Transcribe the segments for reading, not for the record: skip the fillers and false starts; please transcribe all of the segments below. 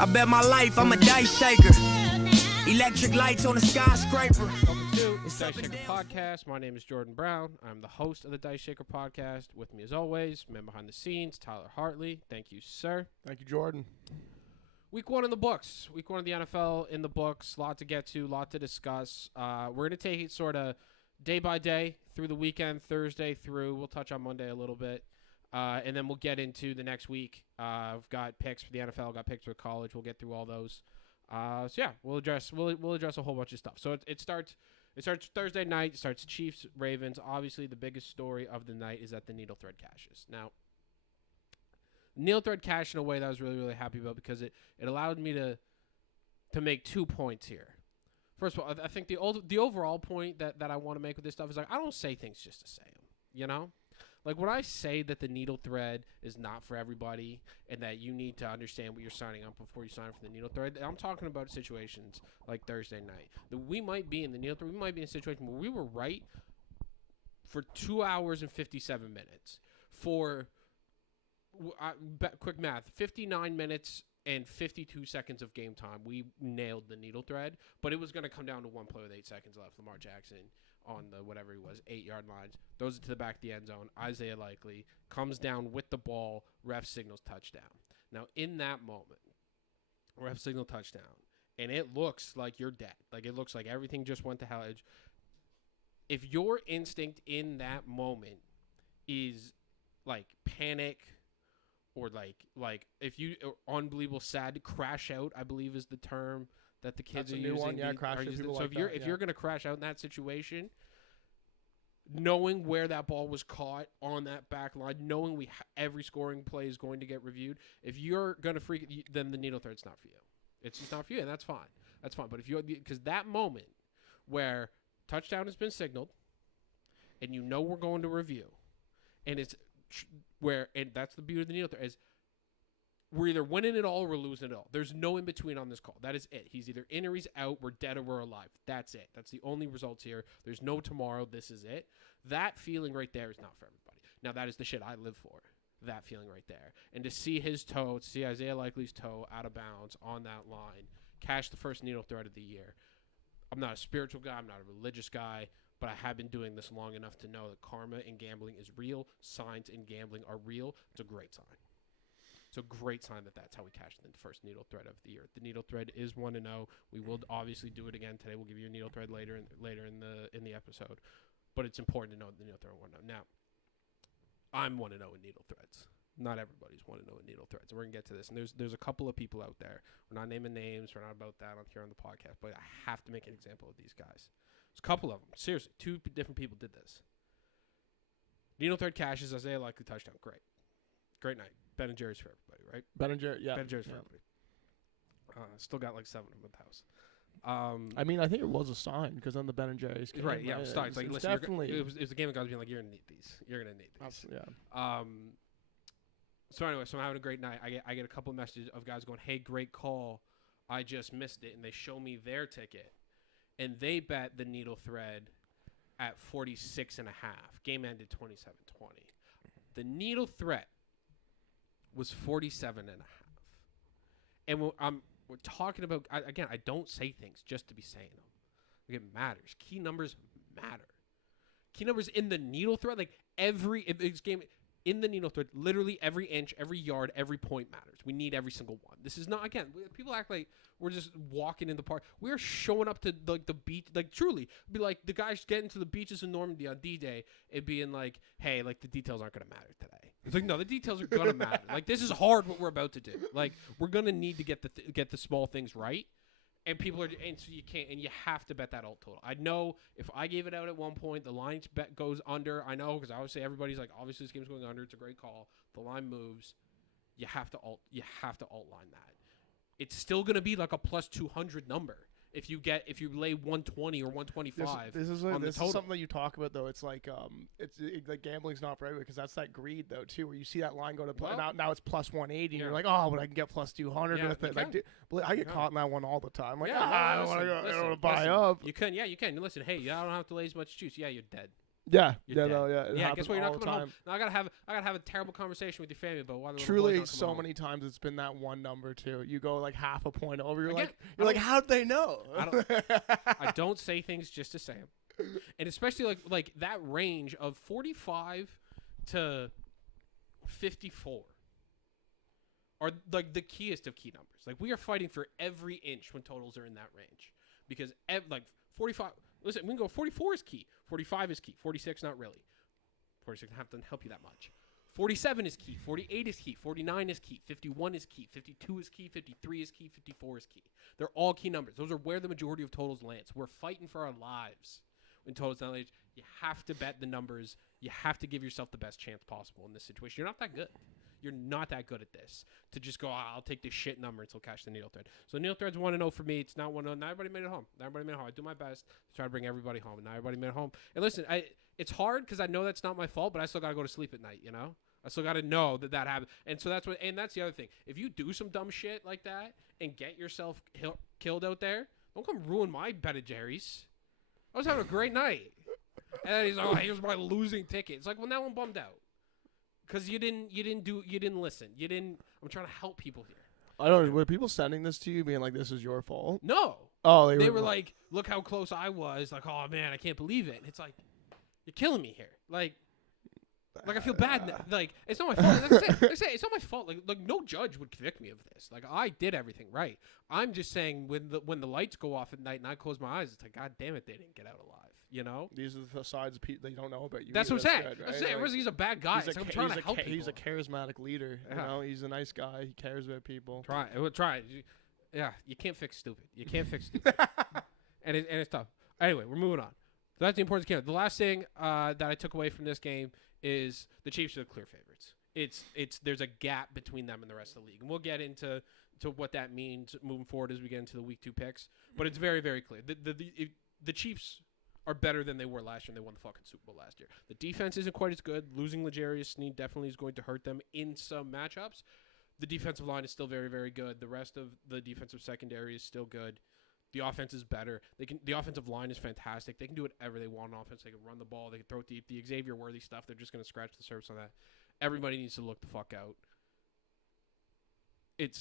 I bet my life I'm a dice shaker. Electric lights on a skyscraper. Welcome to the Diceshaker Podcast. My name is Jordan Brown. I'm the host of the Diceshaker Podcast. With me, as always, man behind the scenes, Tyler Hartley. Thank you, sir. Thank you, Jordan. Week 1 in the books. Week 1 of the NFL in the books. A lot to get to, a lot to discuss. We're going to take it sort of day by day through the weekend, Thursday through. We'll touch on Monday a little bit. And then we'll get into the next week. I've got picks for the NFL, got picks for college. We'll get through all those. So yeah, we'll address a whole bunch of stuff. So it starts Thursday night. It starts Chiefs Ravens. Obviously, the biggest story of the night is that the needle thread cashes. Now, needle thread cash in a way that I was really happy about because it allowed me to make 2 points here. First of all, I think the overall point that I want to make with this stuff is like I don't say things just to say them. You know. Like, when I say that the needle thread is not for everybody and that you need to understand what you're signing up before you sign up for the needle thread, I'm talking about situations like Thursday night. We might be in the needle thread. We might be in a situation where we were right for 2 hours and 57 minutes. For, quick math, 59 minutes and 52 seconds of game time, we nailed the needle thread. But it was going to come down to one play with 8 seconds left. Lamar Jackson on the whatever he was, 8-yard lines, throws it to the back of the end zone. Isaiah Likely comes down with the ball, ref signals touchdown. Now, in that moment, ref signal touchdown, and it looks like you're dead. Like, it looks like everything just went to hell. If your instinct in that moment is, like, panic or, like if you are unbelievable sad, crash out, I believe is the term that the kids That's are a new using. one, yeah, crash out. So if you're gonna crash out in that situation, knowing where that ball was caught on that back line, knowing every scoring play is going to get reviewed, if you're gonna freak, then the needle thread's not for you. It's just not for you, and that's fine. That's fine. But if you, because that moment where touchdown has been signaled, and you know we're going to review, and it's and that's the beauty of the needle thread is. We're either winning it all or we're losing it all. There's no in between on this call. That is it. He's either in or he's out. We're dead or we're alive. That's it. That's the only results here. There's no tomorrow. This is it. That feeling right there is not for everybody. Now, that is the shit I live for. That feeling right there. And to see his toe, to see Isaiah Likely's toe out of bounds on that line, cash the first needle thread of the year. I'm not a spiritual guy. I'm not a religious guy. But I have been doing this long enough to know that karma in gambling is real. Signs in gambling are real. It's a great sign. It's a great sign that that's how we cashed the first needle thread of the year. The needle thread is 1-0. We will obviously do it again today. We'll give you a needle thread later in the episode, but it's important to know the needle thread 1-0. Now, I'm 1-0 in needle threads. Not everybody's 1-0 in needle threads. We're gonna get to this, and there's a couple of people out there. We're not naming names. We're not about that on here on the podcast, but I have to make an example of these guys. There's a couple of them. Seriously, 2 different people did this. Needle thread cashes. Isaiah Likely touchdown. Great night. Ben and Jerry's for everybody, right? Ben and Jerry, yeah. Ben and Jerry's for everybody. Still got like 7 of them at the house. I mean, I think it was a sign because on the Ben and Jerry's game, right? Yeah, it was signs. Like, listen, definitely. It was the game of guys being like, "You're gonna need these. You're gonna need these." Yeah. So anyway, so I'm having a great night. I get a couple of messages of guys going, "Hey, great call. I just missed it," and they show me their ticket, and they bet the needle thread at 46.5. Game ended 27-20. The needle thread was 47.5. And we're talking about, again, I don't say things just to be saying them. Like, it matters. Key numbers matter. Key numbers in the needle thread, like this game, in the needle thread, literally every inch, every yard, every point matters. We need every single one. This is not, again, people act like we're just walking in the park. We're showing up to like the beach, like truly, be like the guys getting to the beaches in Normandy on D-Day and being like, hey, like the details aren't going to matter today. It's like, no, the details are going to matter. Like, this is hard what we're about to do. Like, we're going to need to get the small things right. And people are, and so you can't, and you have to bet that alt total. I know if I gave it out at one point, the line bet goes under. I know because I always say everybody's like, obviously this game's going under. It's a great call. The line moves. You have to alt line that. It's still going to be like a plus 200 number if you lay 120 or 125. This is on the total. Something that you talk about though. It's like like gambling's not for everyone because that's that greed though too, where you see that line go to now it's plus 180 and you're like, oh, but I can get plus 200 with it. Like, I get caught in that one all the time. Like, I don't want to go. I don't want to buy up. You can. Listen, hey, I don't have to lay as much juice. Yeah, you're dead. Yeah, You're dead. It Yeah, happens guess what? You're all not the coming time. home. Now I gotta have a terrible conversation with your family about why the little boys Truly, aren't coming so home. many times it's been that one number too. You go like half a point over. You're Again, like, how'd they know? I don't say things just to say them, and especially like that range of 45 to 54 are like the keyest of key numbers. Like we are fighting for every inch when totals are in that range because like 45. Listen, we can go 44 is key, 45 is key, 46 not really. 46 doesn't help you that much. 47 is key, 48 is key, 49 is key, 51 is key, 52 is key, 53 is key, 54 is key. They're all key numbers. Those are where the majority of totals land. So we're fighting for our lives when totals not land. You have to bet the numbers. You have to give yourself the best chance possible in this situation. You're not that good. You're not that good at this to just go, I'll take this shit number until catch the needle thread. So needle thread's 1-0 for me. It's not 1-0. Not everybody made it home. I do my best to try to bring everybody home, and not everybody made it home. And listen, it's hard because I know that's not my fault, but I still got to go to sleep at night, you know? I still got to know that happened. And so that's the other thing. If you do some dumb shit like that and get yourself killed out there, don't come ruin my Ben and Jerry's. I was having a great night. And then he's like, oh, here's my losing ticket. It's like, well, now I'm bummed out. Because you didn't listen. I'm trying to help people here. I don't know. Were people sending this to you being like, this is your fault? No. Oh, they were like, look how close I was. Like, oh, man, I can't believe it. And it's like, you're killing me here. Like I feel bad. Like, it's not my fault. Like I say, it's not my fault. Like no judge would convict me of this. Like, I did everything right. I'm just saying when the lights go off at night and I close my eyes, it's like, God damn it, they didn't get out alive. You know? These are the sides they don't know about you. That's what I'm saying. Good, right? I'm saying he's a bad guy. I'm trying to help people. He's a charismatic leader. You know, he's a nice guy. He cares about people. Try. Yeah, you can't fix stupid. You can't fix stupid. and it's tough. Anyway, we're moving on. So that's the importance of Canada. The last thing that I took away from this game is the Chiefs are the clear favorites. There's a gap between them and the rest of the league, and we'll get into what that means moving forward as we get into the week 2 picks. But it's very, very clear. The Chiefs are better than they were last year, and they won the fucking Super Bowl last year. The defense isn't quite as good. Losing L'Jarius Sneed definitely is going to hurt them in some matchups. The defensive line is still very, very good. The rest of the defensive secondary is still good. The offense is better. The offensive line is fantastic. They can do whatever they want on offense. They can run the ball. They can throw it deep. The Xavier Worthy stuff, they're just going to scratch the surface on that. Everybody needs to look the fuck out.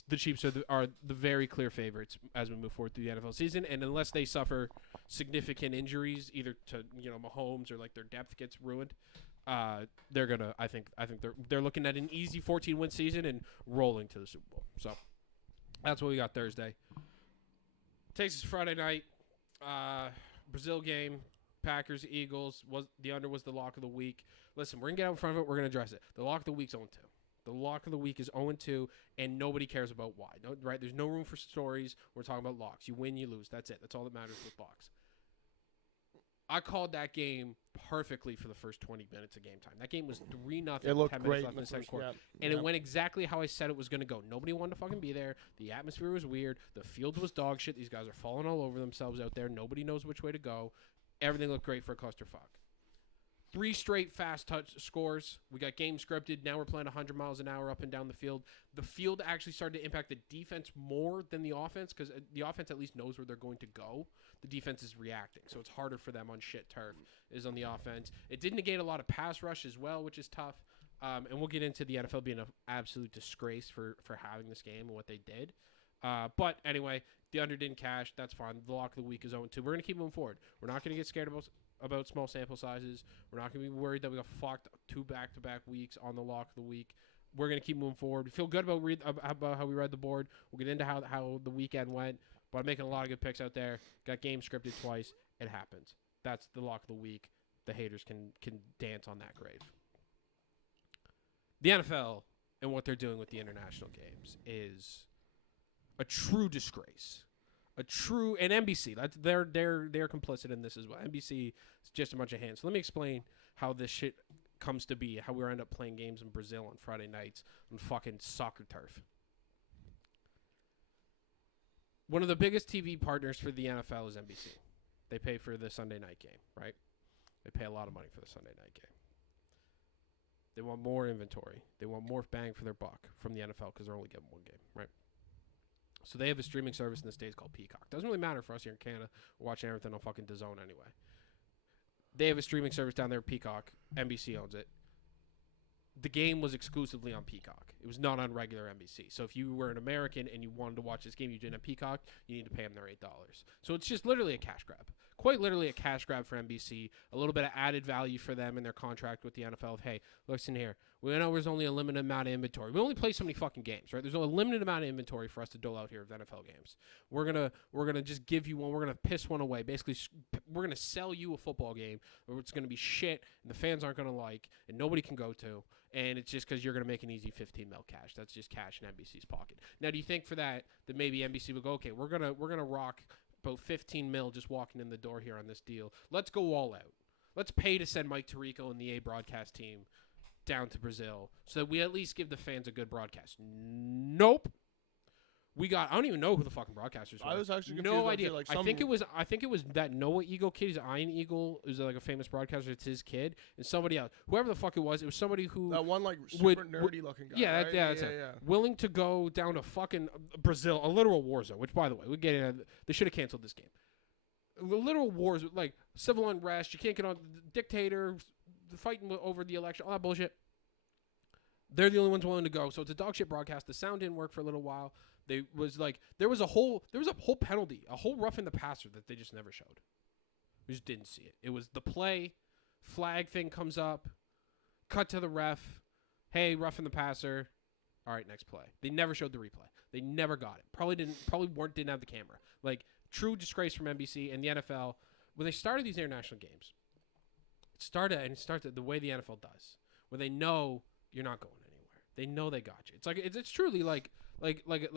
The Chiefs are the very clear favorites as we move forward through the NFL season, and unless they suffer significant injuries, either to Mahomes or like their depth gets ruined, they're gonna. I think they're looking at an easy 14-win season and rolling to the Super Bowl. So that's what we got Thursday. Takes us Friday night, Brazil game, Packers Eagles. The under was the lock of the week. Listen, we're gonna get out in front of it. We're gonna address it. The lock of the week's 0-2. The lock of the week is 0-2, and nobody cares about why. No, right? There's no room for stories. We're talking about locks. You win, you lose. That's it. That's all that matters with locks. I called that game perfectly for the first 20 minutes of game time. That game was 3-0. It looked 10 great minutes left in the second quarter. Yeah, and it went exactly how I said it was going to go. Nobody wanted to fucking be there. The atmosphere was weird. The field was dog shit. These guys are falling all over themselves out there. Nobody knows which way to go. Everything looked great for a clusterfuck. 3 straight fast touch scores. We got game scripted. Now we're playing 100 miles an hour up and down the field. The field actually started to impact the defense more than the offense because the offense at least knows where they're going to go. The defense is reacting, so it's harder for them on shit turf is on the offense. It did negate a lot of pass rush as well, which is tough. And we'll get into the NFL being an absolute disgrace for having this game and what they did. But anyway, the under didn't cash. That's fine. The lock of the week is 0-2. We're going to keep moving forward. We're not going to get scared about small sample sizes. We're not going to be worried that we got fucked 2 back-to-back weeks on the lock of the week. We're going to keep moving forward. We feel good about how we read the board. We'll get into how the weekend went. But I'm making a lot of good picks out there. Got game scripted twice. It happens. That's the lock of the week. The haters can dance on that grave. The NFL and what they're doing with the international games is a true disgrace. And NBC, they're complicit in this as well. NBC is just a bunch of hands. So let me explain how this shit comes to be, how we end up playing games in Brazil on Friday nights on fucking soccer turf. One of the biggest TV partners for the NFL is NBC. They pay for the Sunday night game, right? They pay a lot of money for the Sunday night game. They want more inventory. They want more bang for their buck from the NFL because they're only getting one game, right? So they have a streaming service in the States called Peacock. Doesn't really matter for us here in Canada. We're watching everything on fucking DAZN anyway. They have a streaming service down there, Peacock. NBC owns it. The game was exclusively on Peacock. It was not on regular NBC. So if you were an American and you wanted to watch this game, you didn't have Peacock, you need to pay them their $8. So it's just literally a cash grab. Quite literally a cash grab for NBC. A little bit of added value for them in their contract with the NFL of, hey, listen here. We know there's only a limited amount of inventory. We only play so many fucking games, right? There's only a limited amount of inventory for us to dole out here of NFL games. We're gonna just give you one. We're gonna piss one away. Basically, we're gonna sell you a football game where it's gonna be shit and the fans aren't gonna like and nobody can go to. And it's just because you're gonna make an easy 15 mil cash. That's just cash in NBC's pocket. Now, do you think for that maybe NBC would go, okay, we're gonna rock about 15 mil just walking in the door here on this deal. Let's go all out. Let's pay to send Mike Tirico and the A broadcast team down to Brazil so that we at least give the fans a good broadcast. Nope. I don't even know who the fucking broadcasters were. I was actually confused. No idea. Like I think it was that Noah Eagle kid. He's Iron Eagle. Is like a famous broadcaster. It's his kid and somebody else. Whoever the fuck it was somebody who that one like super nerdy looking guy. Yeah, right? that's it. Willing to go down to fucking Brazil, a literal war zone. Which, by the way, we get in. They should have canceled this game. The literal wars, like civil unrest. You can't get on the dictator, fighting over the election, all that bullshit. They're the only ones willing to go. So it's a dog shit broadcast. The sound didn't work for a little while. There was a whole penalty, a whole roughing the passer that they just never showed. We just didn't see it. It was the play, flag thing comes up, cut to the ref, hey, roughing the passer. All right, next play. They never showed the replay. They never got it. Probably didn't have the camera. Like true disgrace from NBC and the NFL. When they started these international games, it started the way the NFL does, where they know you're not going anywhere. They know they got you. It's like it's truly like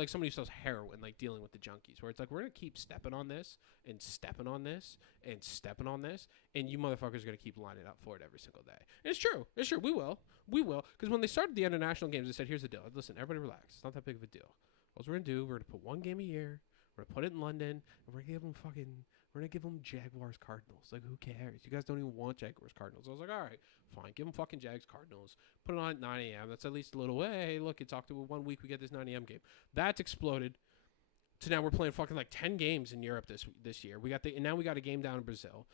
somebody who sells heroin, like dealing with the junkies, where it's like we're gonna keep stepping on this and stepping on this and stepping on this, and you motherfuckers are gonna keep lining up for it every single day. And it's true. We will. Because when they started the international games, they said, "Here's the deal. Listen, everybody relax. It's not that big of a deal. What we're gonna do, we're gonna put one game a year. We're gonna put it in London, and we're gonna give them Jaguars Cardinals. Like, who cares? You guys don't even want Jaguars Cardinals." I was like, all right, fine. Give them fucking Jags Cardinals. Put it on at 9 a.m. That's at least a little way. Hey, look, it's October 1 week. We get this 9 a.m. game. That's exploded. So now we're playing fucking like 10 games in Europe this year. Now we got a game down in Brazil.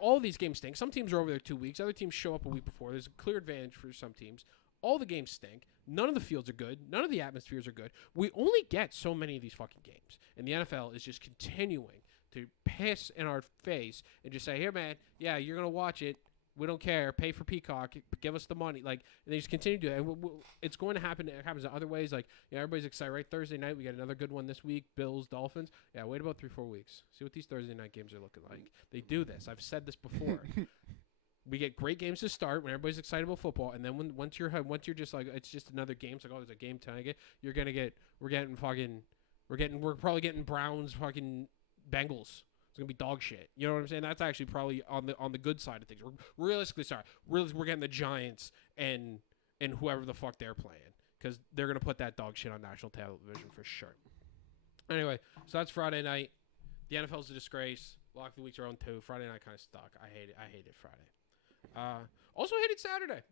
All these games stink. Some teams are over there 2 weeks. Other teams show up a week before. There's a clear advantage for some teams. All the games stink. None of the fields are good. None of the atmospheres are good. We only get so many of these fucking games. And the NFL is just continuing to piss in our face and just say, here, man, yeah, you're going to watch it. We don't care. Pay for Peacock. Give us the money. Like, and they just continue to do it. And it's going to happen. It happens in other ways. Like, everybody's excited, right? Thursday night, we got another good one this week. Bills, Dolphins. Yeah, wait about 3-4 weeks. See what these Thursday night games are looking like. They do this. I've said this before. We get great games to start when everybody's excited about football, and then once you're just like it's just another game. It's like, oh, there's a game tonight. We're probably getting Browns fucking Bengals. It's gonna be dog shit. You know what I'm saying? That's actually probably on the good side of things. We're getting the Giants and whoever the fuck they're playing, because they're gonna put that dog shit on national television for sure. Anyway, so that's Friday night. The NFL's a disgrace. Lock of the weeks are on 2. Friday night kind of stuck. I hated Friday. Also hated Saturday.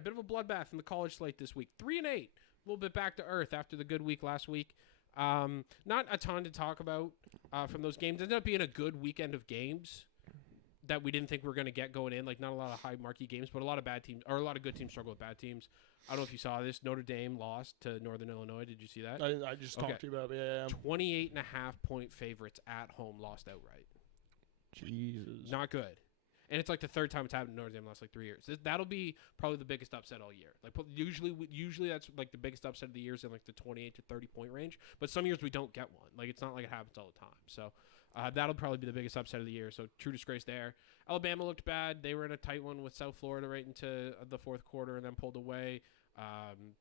Bit of a bloodbath in the college slate this week. 3-8. A little bit back to earth after the good week last week. Not a ton to talk about from those games. It ended up being a good weekend of games that we didn't think we were going to get going in. Like, not a lot of high marquee games, but a lot of bad teams, or a lot of good teams struggle with bad teams. I don't know if you saw this. Notre Dame lost to Northern Illinois. Did you see that? I just talked to you about it. Yeah. 28.5-point favorites at home lost outright. Jesus. Not good. And it's like the third time it's happened in Notre Dame in the last like 3 years. That'll be probably the biggest upset all year. Like usually that's like the biggest upset of the years in like the 28 to 30 point range. But some years we don't get one. Like, it's not like it happens all the time. So that'll probably be the biggest upset of the year. So true disgrace there. Alabama looked bad. They were in a tight one with South Florida right into the fourth quarter and then pulled away.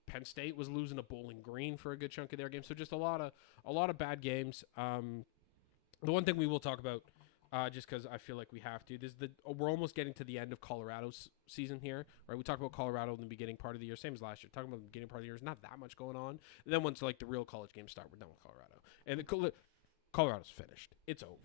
Penn State was losing to Bowling Green for a good chunk of their game. So just a lot of bad games. The one thing we will talk about, just because I feel like we have to, we're almost getting to the end of Colorado's season here, right? We talked about Colorado in the beginning part of the year, same as last year. Talking about the beginning part of the year, there's not that much going on. And then once like the real college games start, we're done with Colorado. And Colorado's finished. It's over.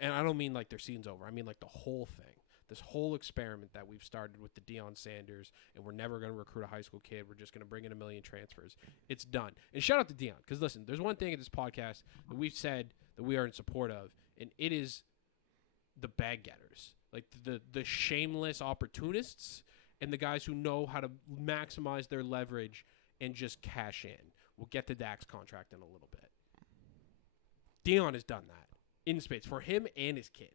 And I don't mean like their season's over. I mean like the whole thing. This whole experiment that we've started with the Deion Sanders, and we're never going to recruit a high school kid. We're just going to bring in 1 million transfers. It's done. And shout out to Deion, because listen, there's one thing in this podcast that we've said that we are in support of, and it is the bag getters. Like the shameless opportunists and the guys who know how to maximize their leverage and just cash in. We'll get the Dax contract in a little bit. Dion has done that in spades for him and his kid.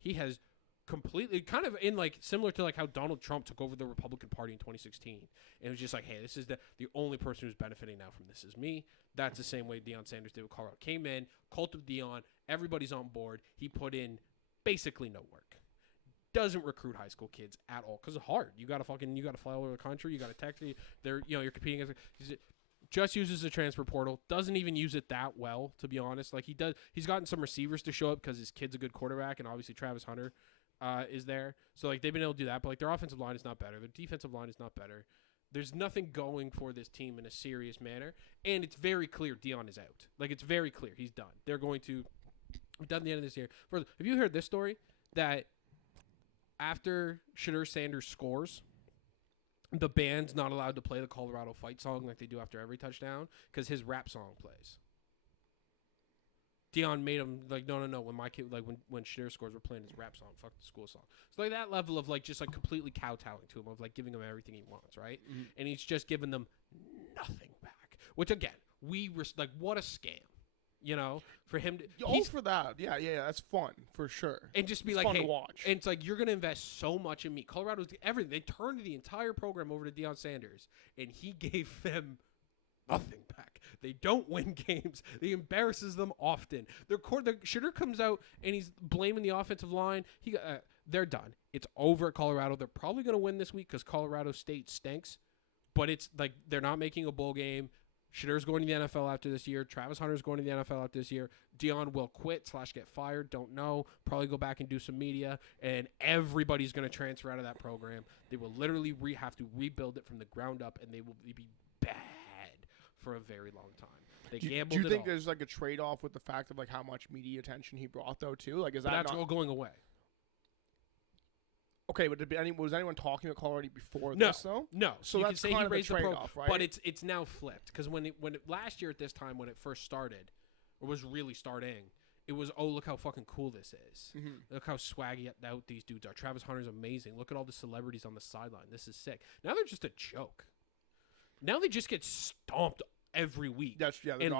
He has completely kind of in like similar to like how Donald Trump took over the Republican Party in 2016 and it was just like, hey, this is the only person who's benefiting now from this is me. That's the same way Deion Sanders did with Colorado. Came in, cult of Deion, everybody's on board. He put in basically no work. Doesn't recruit high school kids at all because it's hard. You gotta fly all over the country. You gotta text. You're competing against. Just uses the transfer portal. Doesn't even use it that well, to be honest. Like he does. He's gotten some receivers to show up because his kid's a good quarterback, and obviously Travis Hunter is there. So like they've been able to do that, but like their offensive line is not better. Their defensive line is not better. There's nothing going for this team in a serious manner, and it's very clear Dion is out. Like it's very clear he's done. They're going to be done at the end of this year. Have you heard this story that after Shadur Sanders scores, the band's not allowed to play the Colorado fight song like they do after every touchdown because his rap song plays. Dion made him like, no. When my kid, like when Shadur scores, we're playing his rap song, fuck the school song. So like that level of like just like completely kowtowing to him, of like giving him everything he wants, right? Mm-hmm. And he's just giving them nothing back. Which again, like what a scam. You know, for him to for that. Yeah, that's fun for sure. And just be it's like, fun hey, to watch. And it's like you're gonna invest so much in me. Colorado's everything. They turned the entire program over to Deion Sanders, and he gave them nothing back. They don't win games. He embarrasses them often. The Shadur comes out and he's blaming the offensive line. They're done. It's over at Colorado. They're probably gonna win this week because Colorado State stinks. But it's like they're not making a bowl game. Shadur's going to the NFL after this year. Travis Hunter's going to the NFL after this year. Dion will quit / get fired. Don't know. Probably go back and do some media. And everybody's going to transfer out of that program. They will literally have to rebuild it from the ground up, and they will be bad for a very long time. They gambled it all. Do you think there's like a trade-off with the fact of like how much media attention he brought, though, too? Like, that's all going away. Okay, but was anyone talking about Colorado before this, though? No. So you that's can say kind he of raised the trade-off, right? But it's now flipped because when it last year at this time when it first started, or was really starting, it was, oh, look how fucking cool this is. Mm-hmm. Look how swaggy out these dudes are. Travis Hunter's amazing. Look at all the celebrities on the sideline. This is sick. Now they're just a joke. Now they just get stomped every week and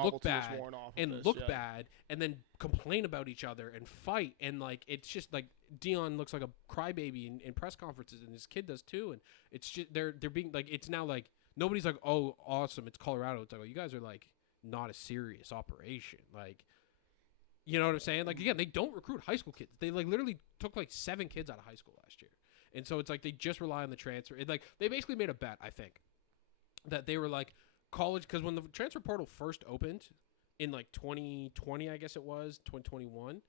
look bad and then complain about each other and fight, and like it's just like Dion looks like a crybaby in press conferences, and his kid does too, and it's just they're being like, it's now like nobody's like, oh awesome, it's Colorado. It's like, oh, you guys are like not a serious operation, like, you know what I'm saying? Like again, they don't recruit high school kids. They like literally took like 7 kids out of high school last year, and so it's like they just rely on the transfer. It, like they basically made a bet, I think, that they were like college, because when the transfer portal first opened in like 2020, I guess it was 2021,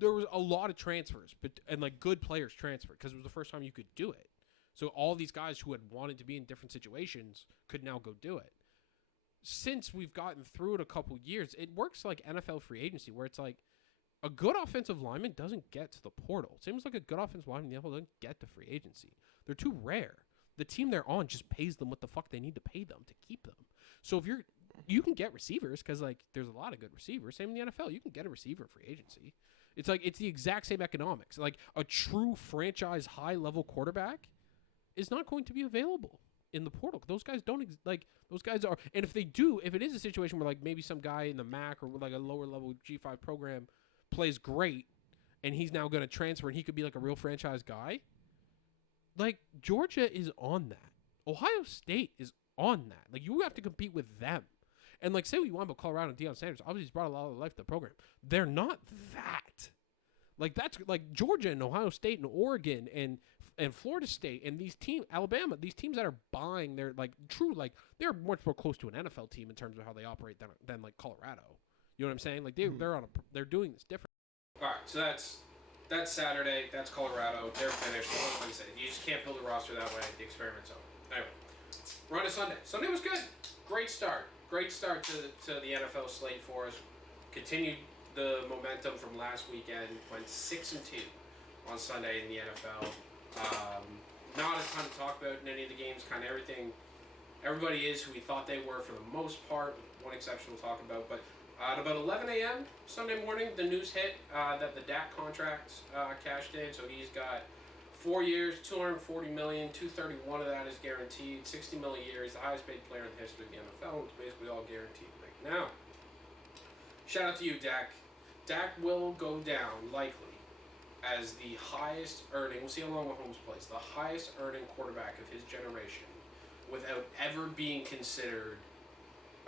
there was a lot of transfers, and like good players transferred because it was the first time you could do it. So all these guys who had wanted to be in different situations could now go do it. Since we've gotten through it a couple years, it works like NFL free agency, where it's like a good offensive lineman doesn't get to the portal. It seems like a good offensive lineman in the NFL doesn't get to free agency. They're too rare. The team they're on just pays them what the fuck they need to pay them to keep them. So if you can get receivers because like there's a lot of good receivers. Same in the NFL, you can get a receiver free agency. It's like it's the exact same economics. Like a true franchise high level quarterback is not going to be available in the portal. Those guys don't those guys are, and if they do, if it is a situation where like maybe some guy in the MAC or like a lower level G5 program plays great, and he's now going to transfer and he could be like a real franchise guy. Like, Georgia is on that. Ohio State is on that. Like, you have to compete with them. And, like, say what you want about Colorado and Deion Sanders. Obviously, he's brought a lot of life to the program. They're not that. Like, that's, like, Georgia and Ohio State and Oregon and Florida State and these teams, Alabama, these teams that are buying, they're, like, true, like, they're much more close to an NFL team in terms of how they operate than like, Colorado. You know what I'm saying? Like, they're doing this different. All right, so that's Saturday. That's Colorado. They're finished. Like I said, you just can't build a roster that way. The experiment's over. Anyway, we're on to Sunday. Sunday was good. Great start. Great start to the NFL slate for us. Continued the momentum from last weekend. Went 6-2 on Sunday in the NFL. Not a ton to talk about in any of the games. Kind of everything. Everybody is who we thought they were for the most part. One exception we'll talk about. But At about 11 a.m. Sunday morning, the news hit that the Dak contract cashed in. So he's got 4 years, $240 million, $231 of that is guaranteed, $60 million a year. He's the highest paid player in the history of the NFL. It's basically all guaranteed right now. Shout out to you, Dak. Dak will go down, likely, as the highest earning, we'll see how long Mahomes plays, the highest earning quarterback of his generation without ever being considered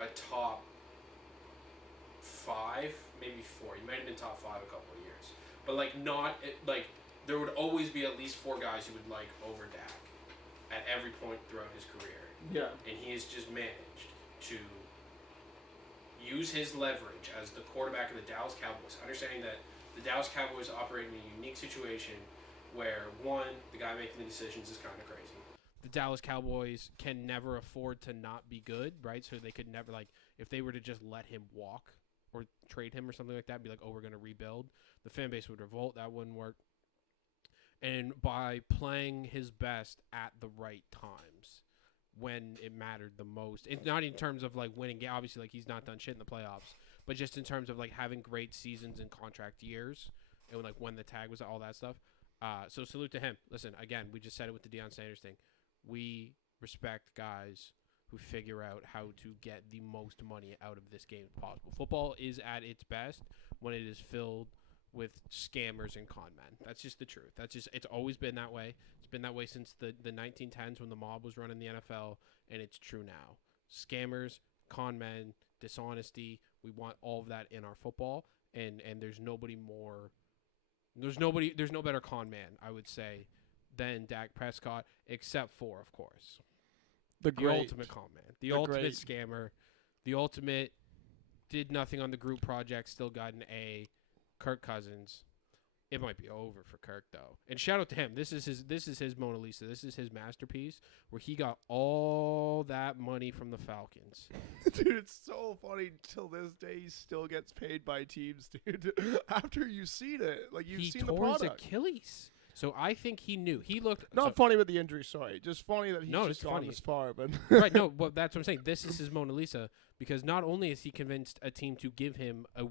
a top 5, maybe 4. He might have been top 5 a couple of years. But, there would always be at least 4 guys who would like over Dak at every point throughout his career. Yeah. And he has just managed to use his leverage as the quarterback of the Dallas Cowboys, understanding that the Dallas Cowboys operate in a unique situation where, one, the guy making the decisions is kind of crazy. The Dallas Cowboys can never afford to not be good, right? So they could never, if they were to just let him walk or trade him or something like that, be like, oh, we're going to rebuild, the fan base would revolt. That wouldn't work. And by playing his best at the right times when it mattered the most, it's not in terms of winning, obviously he's not done shit in the playoffs, but just in terms of having great seasons and contract years and when the tag was all that stuff. So salute to him. Listen, again, we just said it with the Deion Sanders thing. We respect guys who figure out how to get the most money out of this game possible. Football is at its best when it is filled with scammers and con men. That's just the truth. It's always been that way. It's been that way since the 1910s when the mob was running the NFL, and it's true now. Scammers, con men, dishonesty, we want all of that in our football, and there's no better con man, I would say, than Dak Prescott, except for, of course, the ultimate con man, the ultimate scammer, the ultimate did nothing on the group project, still got an A, Kirk Cousins. It might be over for Kirk though. And shout out to him. This is his Mona Lisa. This is his masterpiece where he got all that money from the Falcons. Dude, it's so funny. Till this day, he still gets paid by teams, dude. After you've seen it, you've seen the product. He tore his Achilles. So I think he knew. He looked not funny with the injury. Sorry, just funny that he's just gone this far. But right, no, but that's what I'm saying. This is his Mona Lisa because not only has he convinced a team to give him a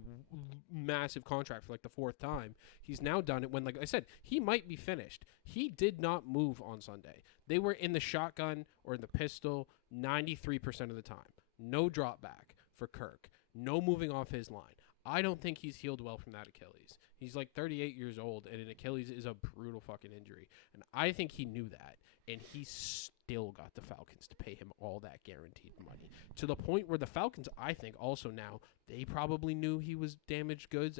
massive contract for the 4th time, he's now done it when, like I said, he might be finished. He did not move on Sunday. They were in the shotgun or in the pistol 93% of the time. No drop back for Kirk. No moving off his line. I don't think he's healed well from that Achilles. He's 38 years old, and an Achilles is a brutal fucking injury. And I think he knew that, and he still got the Falcons to pay him all that guaranteed money. To the point where the Falcons, I think, also now, they probably knew he was damaged goods,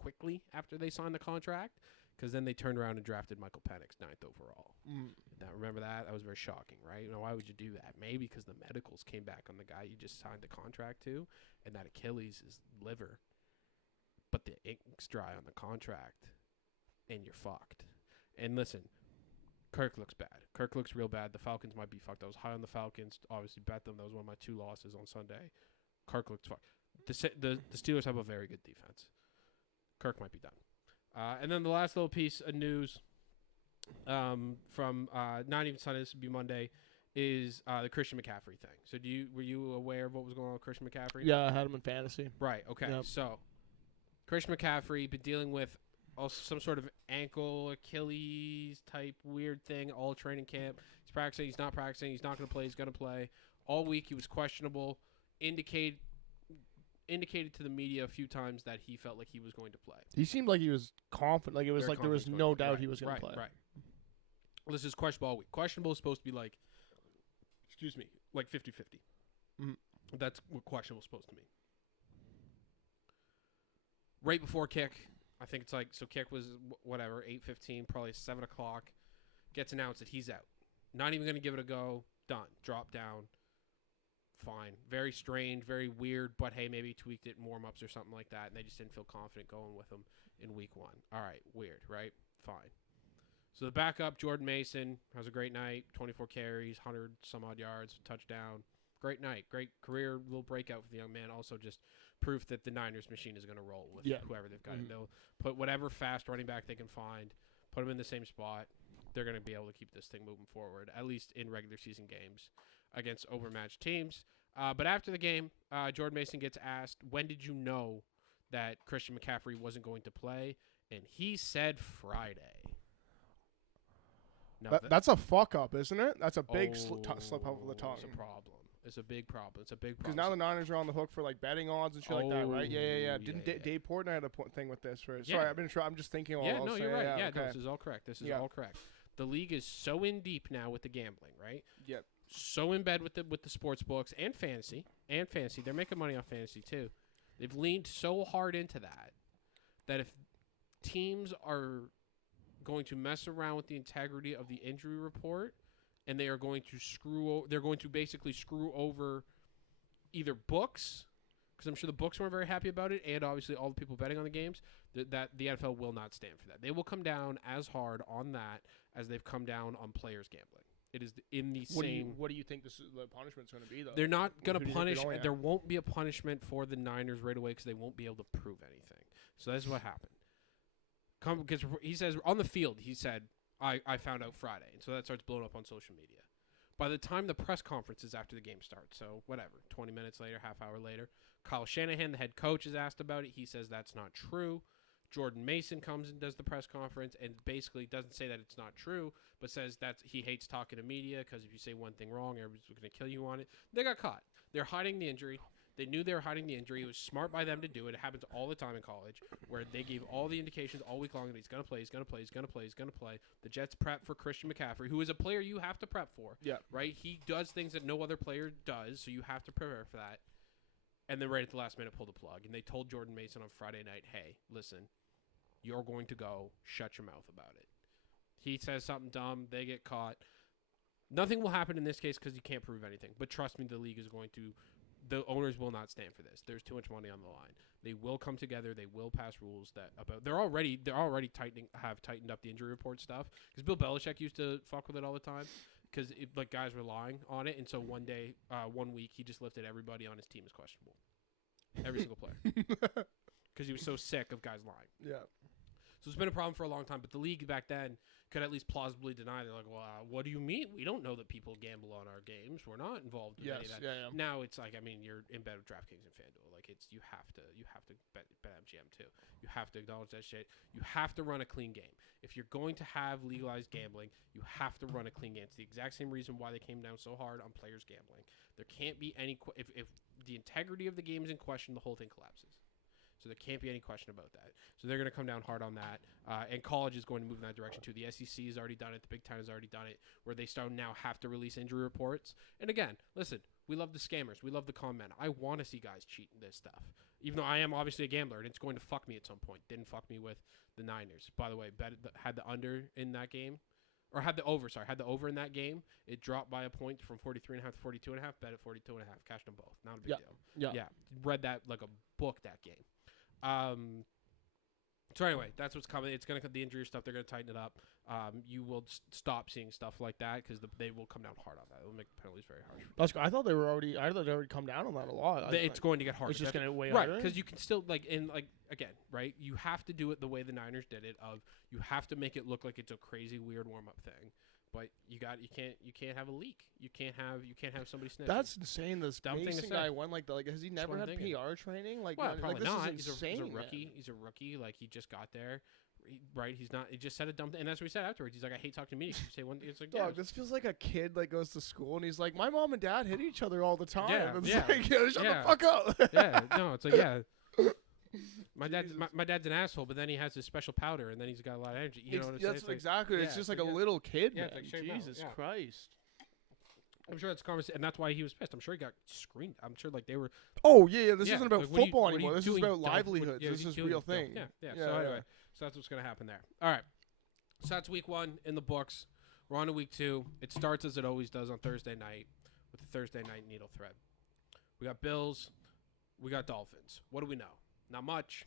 quickly after they signed the contract, because then they turned around and drafted Michael Penix 9th overall. Now, remember that? That was very shocking, right? Why would you do that? Maybe because the medicals came back on the guy you just signed the contract to, and that Achilles is liver. But the ink's dry on the contract, and you're fucked. And listen, Kirk looks bad. Kirk looks real bad. The Falcons might be fucked. I was high on the Falcons. Obviously, bet them. That was one of my 2 losses on Sunday. Kirk looks fucked. The Steelers have a very good defense. Kirk might be done. And then the last little piece of news from not even Sunday, this would be Monday, is the Christian McCaffrey thing. So were you aware of what was going on with Christian McCaffrey? Yeah, I had him in fantasy. Right, okay. Yep. So Christian McCaffrey been dealing with also some sort of ankle, Achilles type weird thing all training camp. He's practicing, he's not practicing, he's not going to play, he's going to play. All week he was questionable, indicated to the media a few times that he felt like he was going to play. He seemed like he was confident. It was there was no doubt he was going to play. Right. Well, this is questionable all week. Questionable is supposed to be 50-50. Mm-hmm. That's what questionable is supposed to mean. Right before kick, I think it's so kick was 8:15, probably 7 o'clock, gets announced that he's out. Not even going to give it a go. Done. Drop down. Fine. Very strange, very weird, but hey, maybe he tweaked it in warm-ups or something like that, and they just didn't feel confident going with him in week 1. All right, weird, right? Fine. So the backup, Jordan Mason, has a great night, 24 carries, 100-some-odd yards, touchdown. Great night, great career, little breakout for the young man. Also just proof that the Niners machine is going to roll with whoever they've got. They'll put whatever fast running back they can find, put them in the same spot. They're going to be able to keep this thing moving forward, at least in regular season games against overmatched teams. But after the game, Jordan Mason gets asked, when did you know that Christian McCaffrey wasn't going to play? And he said Friday. No, that's a fuck up, isn't it? That's a big slip up of the tongue. It's a problem. It's a big problem. It's a big problem. Because now the Niners are on the hook for like betting odds and shit like that, right? Yeah. Didn't Dave Portnoy had a thing with this? Sorry, I'm just thinking. You're right. Yeah, okay. no, this is all correct. All correct. The league is so in deep now with the gambling, right? Yep. So in bed with the sports books and fantasy. They're making money off fantasy too. They've leaned so hard into that if teams are going to mess around with the integrity of the injury report, and they are going to basically screw over either books, because I'm sure the books weren't very happy about it, and obviously all the people betting on the games, that the NFL will not stand for that. They will come down as hard on that as they've come down on players gambling. It is in the same. What do you think the punishment's going to be, though? They're not going to punish. There won't be a punishment for the Niners right away because they won't be able to prove anything. So that's what happened. Because he says on the field, he said, I found out Friday. And so that starts blowing up on social media. By the time the press conference is after the game starts, so whatever, 20 minutes later, half hour later, Kyle Shanahan, the head coach, is asked about it. He says that's not true. Jordan Mason comes and does the press conference and basically doesn't say that it's not true, but says that he hates talking to media because if you say one thing wrong, everybody's going to kill you on it. They got caught. They're hiding the injury. They knew they were hiding the injury. It was smart by them to do it. It happens all the time in college where they gave all the indications all week long that he's going to play, he's going to play, he's going to play, he's going to play. The Jets prep for Christian McCaffrey, who is a player you have to prep for. Yeah. Right? He does things that no other player does, so you have to prepare for that. And then right at the last minute, pull the plug. And they told Jordan Mason on Friday night, hey, listen, you're going to go shut your mouth about it. He says something dumb. They get caught. Nothing will happen in this case because you can't prove anything. But trust me, the league is going to – the owners will not stand for this. There's too much money on the line. They will come together. They will pass rules that about – they're already tightened up the injury report stuff because Bill Belichick used to fuck with it all the time because like guys were lying on it. And so one day, 1 week, he just listed everybody on his team as questionable. Every single player. Because he was so sick of guys lying. Yeah. So it's been a problem for a long time, but the league back then could at least plausibly deny. They're like, well, what do you mean? We don't know that people gamble on our games. We're not involved with any of that. Yeah. Now it's like, I mean, you're in bed with DraftKings and FanDuel. Like you have to bet MGM too. You have to acknowledge that shit. You have to run a clean game. If you're going to have legalized gambling, you have to run a clean game. It's the exact same reason why they came down so hard on players gambling. There can't be any if the integrity of the game is in question, the whole thing collapses. So there can't be any question about that. So they're going to come down hard on that. And college is going to move in that direction too. The SEC has already done it. The Big Ten has already done it, where they start now have to release injury reports. And again, listen, we love the scammers. We love the con men. I want to see guys cheating this stuff. Even though I am obviously a gambler, and it's going to fuck me at some point. Didn't fuck me with the Niners. By the way, had the under in that game. Or had the over in that game. It dropped by a point from 43.5 to 42.5. Bet at 42.5. Cashed them both. Not a big deal. Yeah. Read that like a book that game. So anyway, that's what's coming. It's going to the injury stuff. They're going to tighten it up. You will stop seeing stuff like that because they will come down hard on that. It will make the penalties very harsh. That's I thought they already come down on that a lot. It's going to get harder. It's just going to weigh right because you can still again, right? You have to do it the way the Niners did it. You have to make it look like it's a crazy weird warm up thing. But you can't have a leak. You can't have somebody snitch. That's insane. This Mason guy went has he never had PR training? Probably not. This is insane, he's a rookie. Man. He's a rookie. Like he just got there, right? He's not. He just said a dumb thing, and that's what he said afterwards. He's like, I hate talking to media. You say one thing. It's like, dog, this feels like a kid that goes to school and he's like, my mom and dad hit each other all the time. Yeah, it's yeah, like, shut the fuck up. Yeah, no, it's like My dad's an asshole, but then he has his special powder, and then he's got a lot of energy. You know what I'm saying? Exactly. It's just like a little kid, man. Like Jesus Christ. I'm sure that's conversation, and that's why he was pissed. I'm sure he got screened. I'm sure they were. Oh yeah, this isn't about football anymore. This is about livelihoods. This is real thing. Yeah. So anyway, so that's what's gonna happen there. All right. So that's week 1 in the books. We're on to week 2. It starts as it always does on Thursday night with the Thursday night needle thread. We got Bills. We got Dolphins. What do we know? Not much.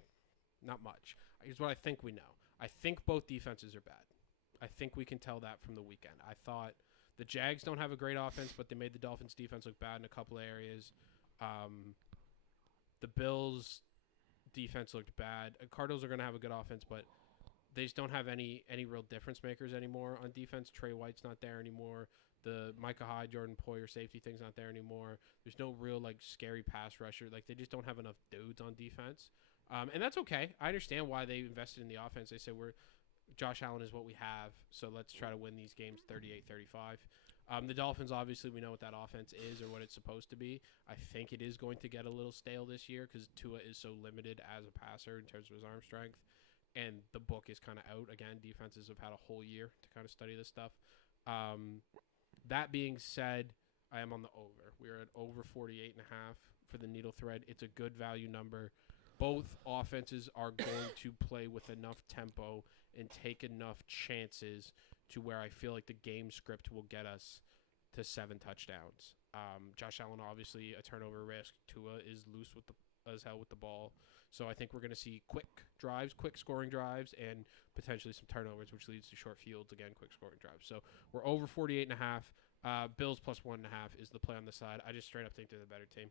Here's what I think we know. I think both defenses are bad. I think we can tell that from the weekend. I thought the Jags don't have a great offense, but they made the Dolphins' defense look bad in a couple of areas. The Bills' defense looked bad. Cardinals are going to have a good offense, but they just don't have any real difference makers anymore on defense. Trey White's not there anymore. The Micah Hyde, Jordan Poyer safety thing's not there anymore. There's no real like scary pass rusher. Like they just don't have enough dudes on defense. And that's okay. I understand why they invested in the offense. They said Josh Allen is what we have, so let's try to win these games 38-35. The Dolphins, obviously, we know what that offense is or what it's supposed to be. I think it is going to get a little stale this year because Tua is so limited as a passer in terms of his arm strength, and the book is kind of out. Again, defenses have had a whole year to kind of study this stuff. That being said, I am on the over. We're at over 48.5 for the needle thread. It's a good value number. Both offenses are going to play with enough tempo and take enough chances to where I feel like the game script will get us to 7 touchdowns. Josh Allen, obviously, a turnover risk. Tua is loose as hell with the ball. So I think we're going to see quick scoring drives, and potentially some turnovers, which leads to short fields. Again, quick scoring drives. So we're over 48.5. Bills plus 1.5 is the play on the side. I just straight up think they're the better team.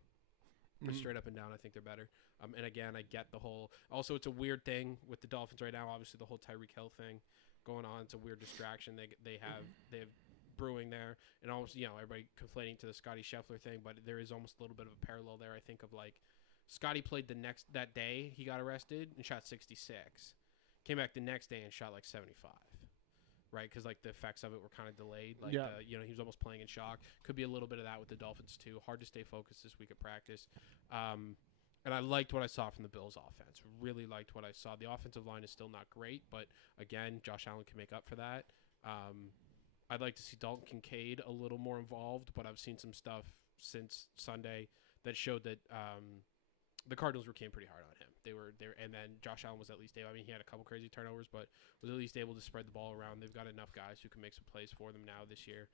Straight up and down, I think they're better. And again, I get the whole. Also, it's a weird thing with the Dolphins right now. Obviously, the whole Tyreek Hill thing going on. It's a weird distraction they have brewing there, and almost everybody conflating to the Scotty Scheffler thing. But there is almost a little bit of a parallel there. I think of like Scotty played that day he got arrested and shot 66, came back the next day and shot like 75. Right, because like the effects of it were kind of delayed. Like, he was almost playing in shock. Could be a little bit of that with the Dolphins too. Hard to stay focused this week at practice. And I liked what I saw from the Bills' offense. Really liked what I saw. The offensive line is still not great, but again, Josh Allen can make up for that. I'd like to see Dalton Kincaid a little more involved, but I've seen some stuff since Sunday that showed that the Cardinals came pretty hard on him. They were there, and then Josh Allen was at least able. I mean, he had a couple crazy turnovers, but was at least able to spread the ball around. They've got enough guys who can make some plays for them now this year.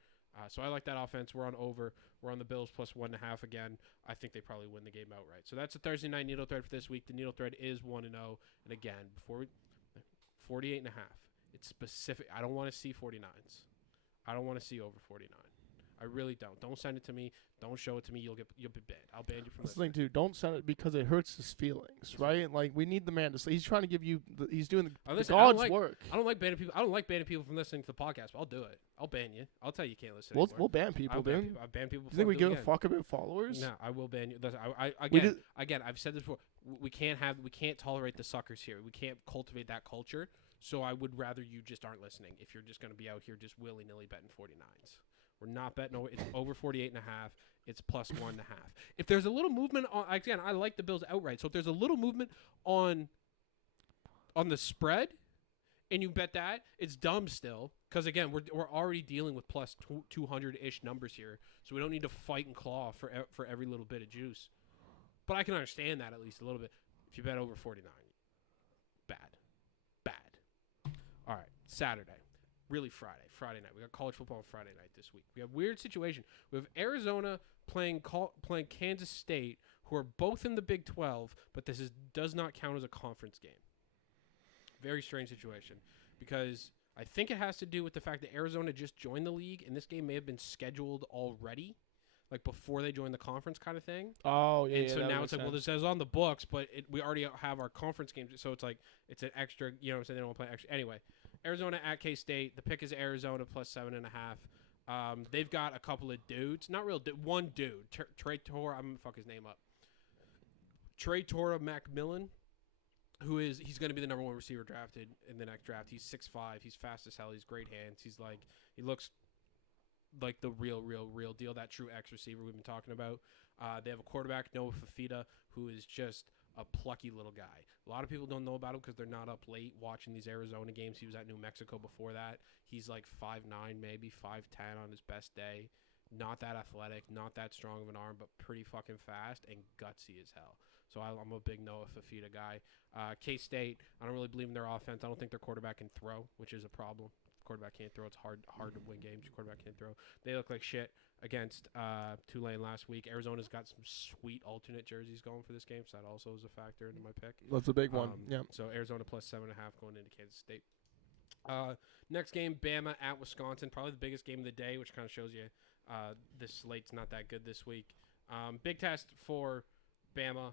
So I like that offense. We're on over. We're on the Bills plus 1.5 again. I think they probably win the game outright. So that's a Thursday night needle thread for this week. The needle thread is 1-0. And again, 48.5. It's specific. I don't want to see 49s. I don't want to see over 49. I really don't. Don't send it to me. Don't show it to me. You'll be banned. I'll ban you from this. That's the thing too. Don't send it because it hurts his feelings, right? Like we need the man to. He's trying to give you. He's doing the God's work. I don't like banning people. I don't like banning people from listening to the podcast. But I'll do it. I'll ban you. I'll tell you can't listen. We'll ban people, dude. I ban people. You think we give a fuck about followers? No, I will ban you. Listen, again, I've said this before. We can't tolerate the suckers here. We can't cultivate that culture. So I would rather you just aren't listening if you're just going to be out here just willy nilly betting 49s. We're not betting over. It's over 48.5. It's plus 1.5. If there's a little movement on, again, I like the Bills outright. So if there's a little movement on the spread, and you bet that, it's dumb still. Because again, we're already dealing with plus 200-ish numbers here, so we don't need to fight and claw for every little bit of juice. But I can understand that at least a little bit. If you bet over 49, bad. All right, Saturday. Really Friday night. We got college football on Friday night this week. We have weird situation. We have Arizona playing Kansas State, who are both in the Big 12, but this does not count as a conference game. Very strange situation because I think it has to do with the fact that Arizona just joined the league, and this game may have been scheduled already, like before they joined the conference kind of thing. Oh, yeah. And so now it's like, well, this says on the books, but we already have our conference games, so it's like it's an extra, you know what I'm saying? They don't want to play extra. Anyway. Arizona at K-State. The pick is Arizona plus 7.5. They've got a couple of dudes. Not real one dude. Trey Tora. I'm going to fuck his name up. Trey Tora McMillan, he's going to be the number 1 receiver drafted in the next draft. He's 6'5". He's fast as hell. He's great hands. He looks like the real deal. That true X receiver we've been talking about. They have a quarterback, Noah Fafita, who is just a plucky little guy. A lot of people don't know about him because they're not up late watching these Arizona games. He was at New Mexico before that. He's like 5'9", maybe 5'10" on his best day. Not that athletic, not that strong of an arm, but pretty fucking fast and gutsy as hell. So I'm a big Noah Fafita guy. K-State, I don't really believe in their offense. I don't think their quarterback can throw, which is a problem. Quarterback can't throw. It's hard to win games. Your quarterback can't throw. They look like shit against Tulane last week. Arizona's got some sweet alternate jerseys going for this game, so that also is a factor into my pick. That's a big one. Yeah. So Arizona plus 7.5 going into Kansas State. Next game, Bama at Wisconsin. Probably the biggest game of the day, which kind of shows you this slate's not that good this week. Big test for Bama.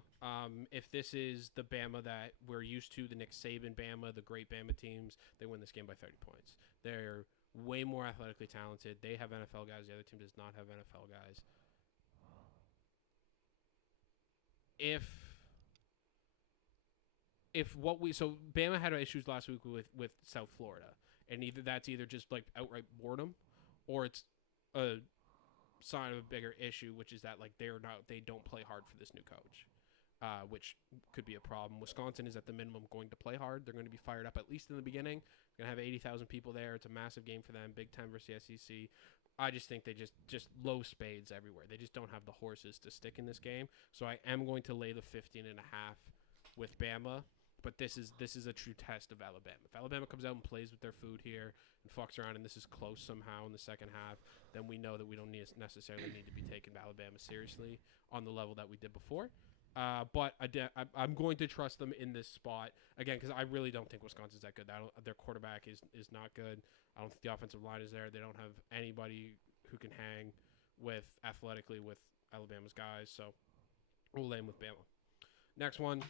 If this is the Bama that we're used to, the Nick Saban Bama, the great Bama teams, they win this game by 30 points. They're way more athletically talented. They have NFL guys. The other team does not have NFL guys. So Bama had issues last week with South Florida, and that's either just like outright boredom, or it's a sign of a bigger issue, which is that like they don't play hard for this new coach, which could be a problem. Wisconsin is at the minimum going to play hard. They're going to be fired up at least in the beginning. They're going to have 80,000 people there. It's a massive game for them. Big Ten versus the SEC. I just think they just low spades everywhere. They just don't have the horses to stick in this game. So I am going to lay the 15.5 with Bama. But this is a true test of Alabama. If Alabama comes out and plays with their food here and fucks around and this is close somehow in the second half, then we know that we don't necessarily need to be taking Alabama seriously on the level that we did before. But I'm going to trust them in this spot, again, because I really don't think Wisconsin's that good. Their quarterback is not good. I don't think the offensive line is there. They don't have anybody who can hang athletically with Alabama's guys. So we'll lay them with Bama. Next one.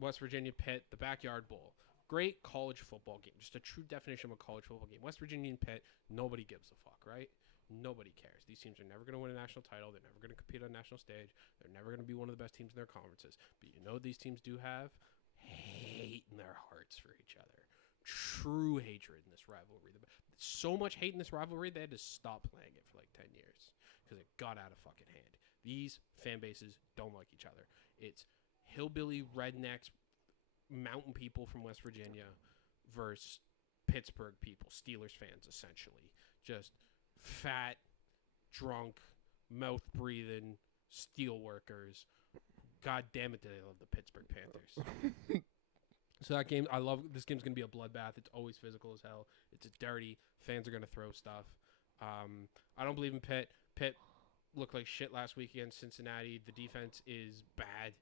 West Virginia Pitt, the Backyard Bowl. Great college football game. Just a true definition of a college football game. West Virginia and Pitt, nobody gives a fuck, right? Nobody cares. These teams are never going to win a national title. They're never going to compete on a national stage. They're never going to be one of the best teams in their conferences. But you know these teams do have hate in their hearts for each other. True hatred in this rivalry. So much hate in this rivalry, they had to stop playing it for like 10 years because it got out of fucking hand. These fan bases don't like each other. It's hillbilly rednecks, mountain people from West Virginia versus Pittsburgh people, Steelers fans, essentially. Just fat, drunk, mouth-breathing steel workers. God damn it, do they love the Pittsburgh Panthers. So that game, this game's going to be a bloodbath. It's always physical as hell. It's dirty. Fans are going to throw stuff. I don't believe in Pitt. Pitt looked like shit last week against Cincinnati. The defense is bad.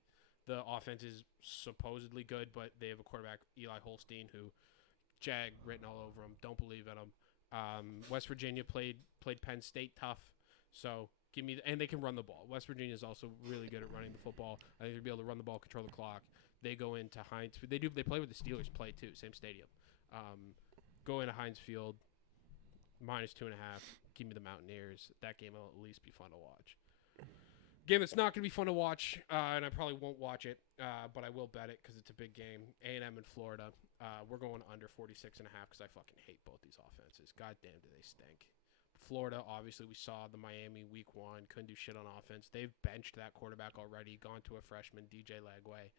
The offense is supposedly good, but they have a quarterback, Eli Holstein, who Jag written all over him. Don't believe in him. West Virginia played Penn State tough, so and they can run the ball. West Virginia is also really good at running the football. I think they'll be able to run the ball, control the clock. They go into Heinz. They play with the Steelers play too, same stadium. Go into Heinz Field, -2.5. Give me the Mountaineers. That game will at least be fun to watch. Game that's not going to be fun to watch, and I probably won't watch it, but I will bet it because it's a big game. A&M in Florida. We're going under 46.5 because I fucking hate both these offenses. God damn, do they stink. Florida, obviously, we saw the Miami week 1. Couldn't do shit on offense. They've benched that quarterback already, gone to a freshman, DJ Lagway.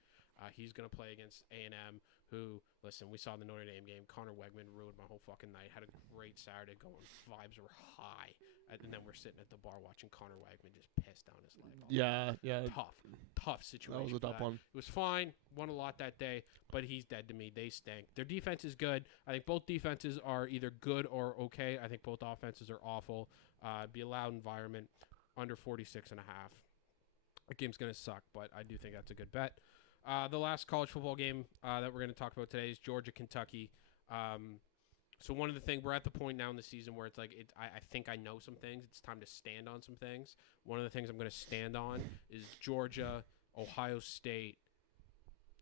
He's going to play against A&M, who, listen, we saw the Notre Dame game. Connor Wegman ruined my whole fucking night. Had a great Saturday going. Vibes were high. And then we're sitting at the bar watching Connor Wegman just piss down his leg. Yeah. Tough situation. That was a tough one. It was fine. Won a lot that day, but he's dead to me. They stink. Their defense is good. I think both defenses are either good or okay. I think both offenses are awful. Be a loud environment. Under 46.5. The game's going to suck, but I do think that's a good bet. The last college football game that we're going to talk about today is Georgia-Kentucky. So one of the things, we're at the point now in the season where it's like, I think I know some things. It's time to stand on some things. One of the things I'm going to stand on is Georgia, Ohio State,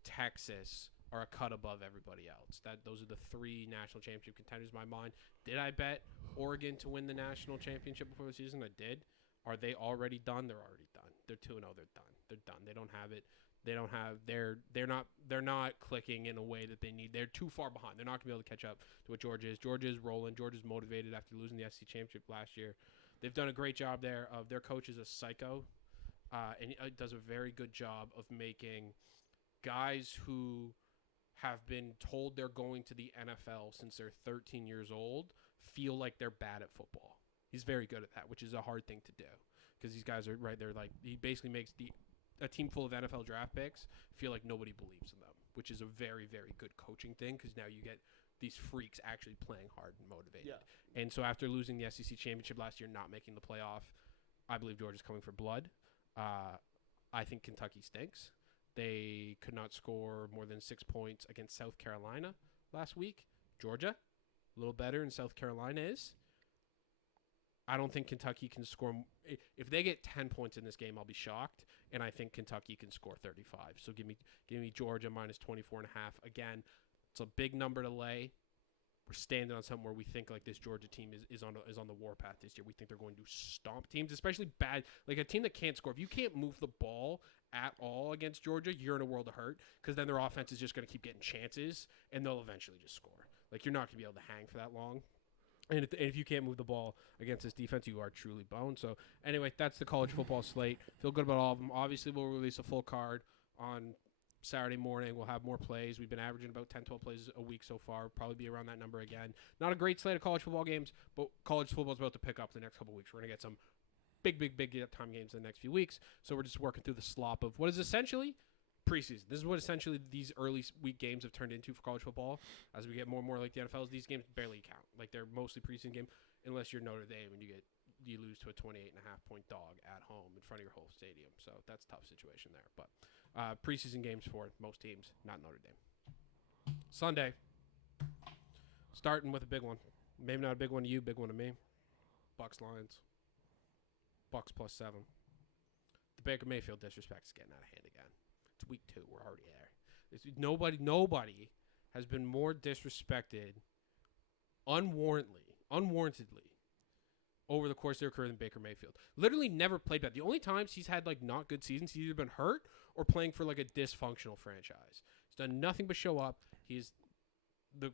Texas are a cut above everybody else. Those are the 3 national championship contenders in my mind. Did I bet Oregon to win the national championship before the season? I did. Are they already done? They're already done. They're 2-0. They're done. They're done. They don't have it. They're not clicking in a way that they need. They're too far behind. They're not going to be able to catch up to what Georgia is. Georgia is rolling. Georgia's motivated after losing the SEC championship last year. They've done a great job there. Their coach is a psycho, and he does a very good job of making guys who have been told they're going to the NFL since they're 13 years old feel like they're bad at football. He's very good at that, which is a hard thing to do because these guys are right there. Like, he basically makes a team full of NFL draft picks feel like nobody believes in them, which is a very, very good coaching thing because now you get these freaks actually playing hard and motivated. Yeah. And so after losing the SEC championship last year, not making the playoff, I believe Georgia's coming for blood. I think Kentucky stinks. They could not score more than 6 points against South Carolina last week. Georgia, a little better than South Carolina is. I don't think Kentucky can score. If they get 10 points in this game, I'll be shocked. And I think Kentucky can score 35. So give me Georgia -24.5. Again, it's a big number to lay. we're standing on something where we think like this Georgia team is on the warpath this year. We think they're going to stomp teams, especially bad, like a team that can't score. If you can't move the ball at all against Georgia, you're in a world of hurt because then their offense is just going to keep getting chances and they'll eventually just score. Like you're not going to be able to hang for that long. And if you can't move the ball against this defense, you are truly boned. So anyway, that's the college football slate. Feel good about all of them. Obviously, we'll release a full card on Saturday morning. We'll have more plays. We've been averaging about 10, 12 plays a week so far. Probably be around that number again. Not a great slate of college football games, but college football is about to pick up the next couple weeks. We're going to get some big time games in the next few weeks. So we're just working through the slop of what is essentially preseason. This is what essentially these early week games have turned into for college football. As we get more and more like the NFL's, these games barely count. Like they're mostly preseason game unless you're Notre Dame and you lose to a 28.5-point dog at home in front of your whole stadium. So that's a tough situation there. But preseason games for most teams, not Notre Dame. Sunday, starting with a big one. Maybe not a big one to you, big one to me. Bucks Lions. Bucks +7. The Baker Mayfield disrespect is getting out of hand again. It's week 2. We're already there. Nobody has been more disrespected unwarrantedly over the course of their career than Baker Mayfield. Literally never played bad. The only times he's had like not good seasons, he's either been hurt or playing for like a dysfunctional franchise. He's done nothing but show up. He's the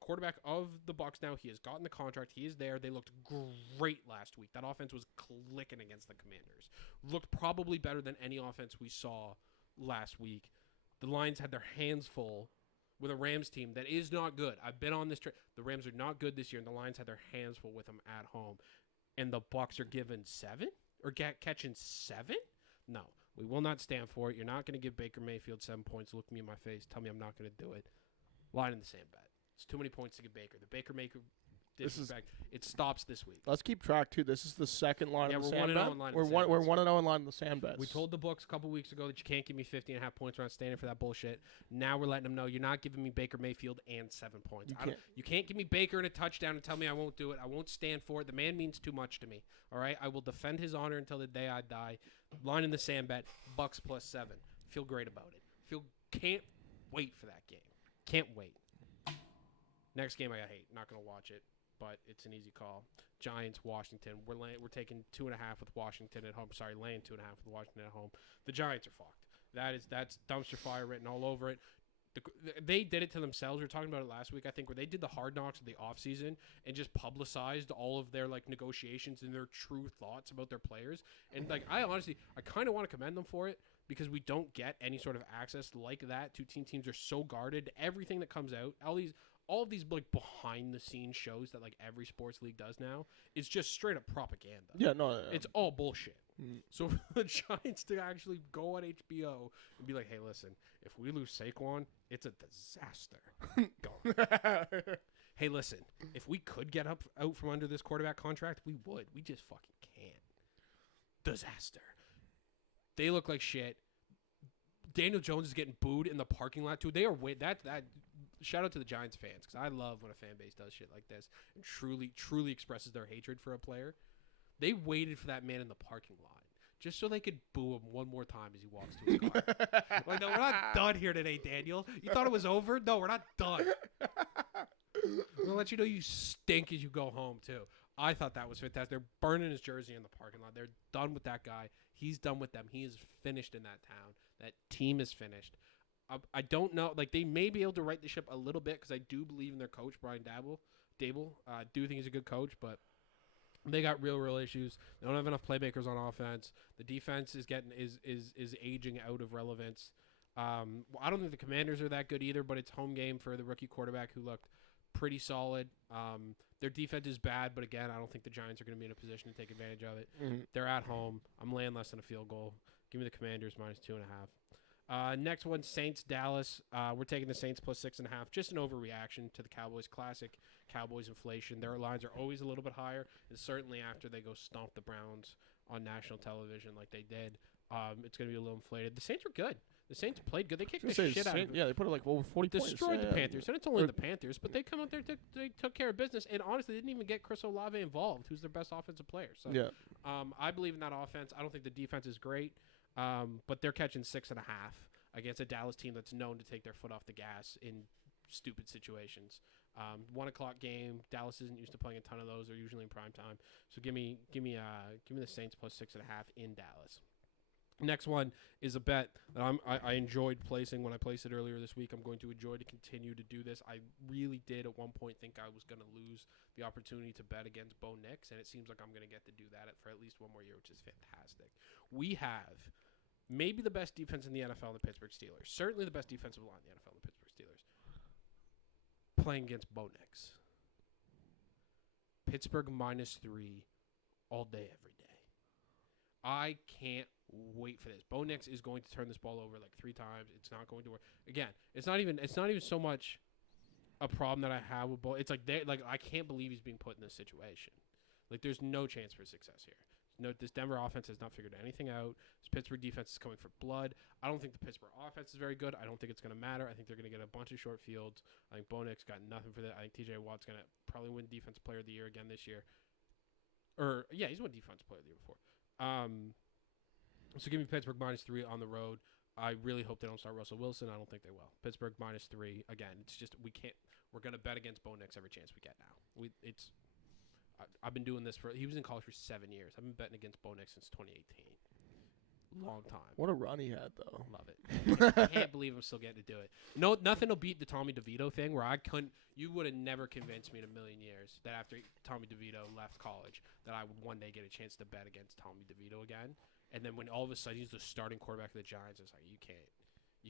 quarterback of the Bucs now. He has gotten the contract. He is there. They looked great last week. That offense was clicking against the Commanders. Looked probably better than any offense we saw last week. The Lions had their hands full with a Rams team that is not good. I've been on this trip. The Rams are not good this year, and the Lions had their hands full with them at home. And the Bucs are given 7 or catching 7? No, we will not stand for it. You're not going to give Baker Mayfield 7 points. Look me in my face. Tell me I'm not going to do it. Line in the sand bet. It's too many points to give Baker. The Baker disrespect. It stops this week. Let's keep track too. This is the second line of the sand bet. We're 1-0 in line in the sand bets. We told the books a couple weeks ago that you can't give me 50.5 points. We're not standing for that bullshit. Now we're letting them know you're not giving me Baker Mayfield and 7 points. You can't give me Baker and a touchdown and tell me I won't do it. I won't stand for it. The man means too much to me. All right, I will defend his honor until the day I die. Line in the sand bet. Bucks +7. Feel great about it. Can't wait for that game. Can't wait. Next game I hate. Not going to watch it, but it's an easy call. Giants, Washington. We're taking 2.5 with Washington at home. Sorry, laying 2.5 with Washington at home. The Giants are fucked. That's dumpster fire written all over it. They did it to themselves. We were talking about it last week, I think, where they did the hard knocks of the offseason and just publicized all of their like negotiations and their true thoughts about their players. And like I kind of want to commend them for it because we don't get any sort of access like that to teams are so guarded. Everything that comes out, all of these like behind the scenes shows that like every sports league does now is just straight up propaganda. Yeah, no. It's all bullshit. So for the Giants to actually go on HBO and be like, hey, listen, if we lose Saquon, it's a disaster. Go. Hey, listen, if we could get out from under this quarterback contract, we would. We just fucking can't. Disaster. They look like shit. Daniel Jones is getting booed in the parking lot too. They are that shout out to the Giants fans because I love when a fan base does shit like this and truly expresses their hatred for a player. They waited for that man in the parking lot just so they could boo him one more time as he walks to his car. Like, no, we're not done here today, Daniel. You thought it was over? No, we're not done. We're gonna let you know you stink as you go home too. I thought that was fantastic. They're burning his jersey in the parking lot. They're done with that guy. He's done with them. He is finished in that town. That team is finished. I don't know. Like, they may be able to right the ship a little bit because I do believe in their coach, Brian Dable. I do think he's a good coach, but they got real issues. They don't have enough playmakers on offense. The defense is aging out of relevance. I don't think the Commanders are that good either, but it's home game for the rookie quarterback who looked pretty solid. Their defense is bad, but again, I don't think the Giants are going to be in a position to take advantage of it. Mm-hmm. They're at home. I'm laying less than a field goal. Give me the Commanders -2.5. Next one, Saints, Dallas. We're taking the Saints +6.5. Just an overreaction to the Cowboys. Classic Cowboys inflation. Their lines are always a little bit higher, and certainly after they go stomp the Browns on national television like they did, it's going to be a little inflated. The Saints were good. The Saints played good. They kicked the shit out of them. Yeah, they put it like over 40 points. Destroyed the Panthers. And it's only the Panthers, but they come out there, they took care of business. And honestly, they didn't even get Chris Olave involved, who's their best offensive player. So yeah. I believe in that offense. I don't think the defense is great, but they're catching 6.5 against a Dallas team that's known to take their foot off the gas in stupid situations. 1 o'clock game. Dallas isn't used to playing a ton of those. They're usually in prime time. So give me the Saints plus 6.5 in Dallas. Next one is a bet that I enjoyed placing when I placed it earlier this week. I'm going to enjoy to continue to do this. I really did at one point think I was going to lose the opportunity to bet against Bo Nix, and it seems like I'm going to get to do that for at least one more year, which is fantastic. We have maybe the best defense in the NFL, the Pittsburgh Steelers. Certainly the best defensive line in the NFL, the Pittsburgh Steelers. Playing against Bo Nix. Pittsburgh -3 all day, every day. I can't wait for this. Bo Nix is going to turn this ball over like 3 times. It's not going to work. Again, it's not even so much a problem that I have with Bo. It's like I can't believe he's being put in this situation. Like there's no chance for success here. This Denver offense has not figured anything out. This Pittsburgh defense is coming for blood. I don't think the Pittsburgh offense is very good. I don't think it's going to matter. I think they're going to get a bunch of short fields. I think Bo Nix got nothing for that. I think TJ Watt's going to probably win Defensive Player of the Year again this year. He's won Defensive Player of the Year before. So give me Pittsburgh -3 on the road. I really hope they don't start Russell Wilson. I don't think they will. Pittsburgh -3. Again, it's just we're going to bet against Bo Nix every chance we get now. I've been doing this he was in college for 7 years. I've been betting against Bo Nix since 2018. Long time. What a run he had, though. Love it. I can't believe I'm still getting to do it. No, nothing will beat the Tommy DeVito thing where you would have never convinced me in a million years that after Tommy DeVito left college that I would one day get a chance to bet against Tommy DeVito again. And then when all of a sudden he's the starting quarterback of the Giants, it's like, you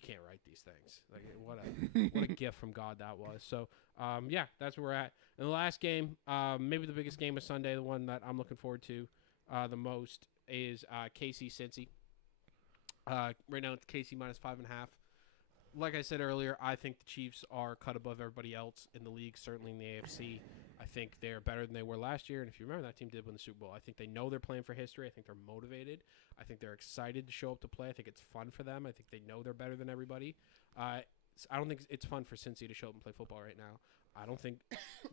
can't write these things. Like what a gift from God that was. So that's where we're at. And the last game, maybe the biggest game of Sunday, the one that I'm looking forward to the most is KC-Cincy. Right now it's KC -5.5. Like I said earlier, I think the Chiefs are cut above everybody else in the league, certainly in the AFC. I think they're better than they were last year. And if you remember, that team did win the Super Bowl. I think they know they're playing for history. I think they're motivated. I think they're excited to show up to play. I think it's fun for them. I think they know they're better than everybody. I don't think it's fun for Cincy to show up and play football right now. I don't think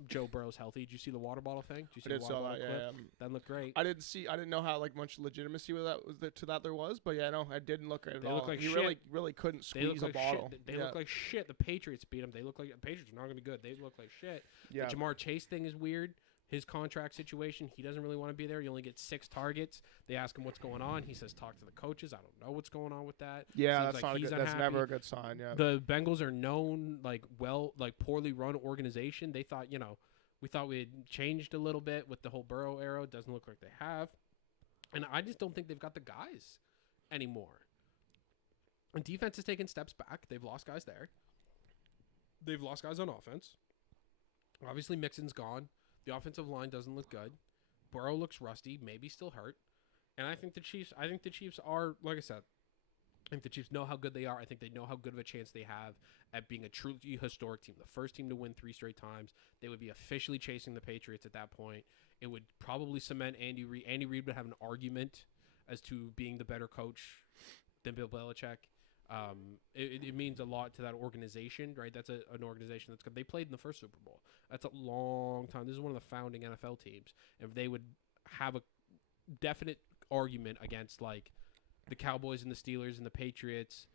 Joe Burrow's healthy. Did you see the water bottle thing? Did you see the water bottle clip? That looked great. I didn't know how much legitimacy there was, but yeah, no, it didn't look great at all. Look like he shit. really couldn't squeeze a bottle. They look like shit. The Patriots beat them. They look like the Patriots are not going to be good. They look like shit. Yeah. The Jamar Chase thing is weird. His contract situation, he doesn't really want to be there. He only gets 6 targets. They ask him what's going on. He says, talk to the coaches. I don't know what's going on with that. Yeah, that's not that's never a good sign. Yeah. The Bengals are known poorly run organization. They thought, we thought we had changed a little bit with the whole Burrow era. It doesn't look like they have. And I just don't think they've got the guys anymore. And defense is taking steps back. They've lost guys there. They've lost guys on offense. Obviously, Mixon's gone. The offensive line doesn't look good. Burrow looks rusty, maybe still hurt. And I think the Chiefs are, like I said, I think the Chiefs know how good they are. I think they know how good of a chance they have at being a truly historic team. The first team to win 3 straight times. They would be officially chasing the Patriots at that point. It would probably cement Andy Reid. Andy Reid would have an argument as to being the better coach than Bill Belichick. It means a lot to that organization, right? That's an organization that's good. They played in the first Super Bowl. That's a long time. This is one of the founding NFL teams. And they would have a definite argument against like the Cowboys and the Steelers and the Patriots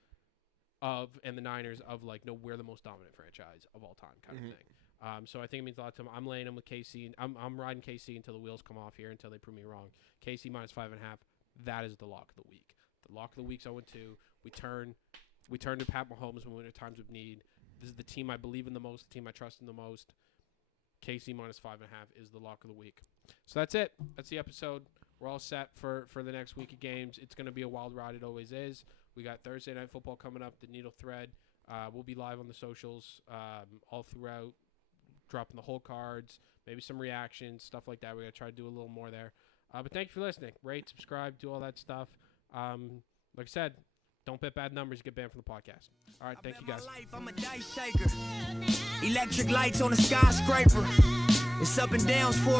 and the Niners of like, no, we're the most dominant franchise of all time kind of thing. So I think it means a lot to them. I'm laying them with KC. I'm riding KC until the wheels come off here, until they prove me wrong. KC -5.5. That is the lock of the week. The lock of the week's 0-2. We turn to Pat Mahomes when we're in times of need. This is the team I believe in the most, the team I trust in the most. KC -5.5 is the lock of the week. So that's it. That's the episode. We're all set for the next week of games. It's going to be a wild ride. It always is. We got Thursday Night Football coming up, the Needle Thread. We'll be live on the socials all throughout, dropping the whole cards, maybe some reactions, stuff like that. We're going to try to do a little more there. But thank you for listening. Rate, subscribe, do all that stuff. Like I said, don't bet bad numbers. You get banned from the podcast. All right, thank you guys. I'm a Diceshaker. Electric lights on a skyscraper. It's up and downs for a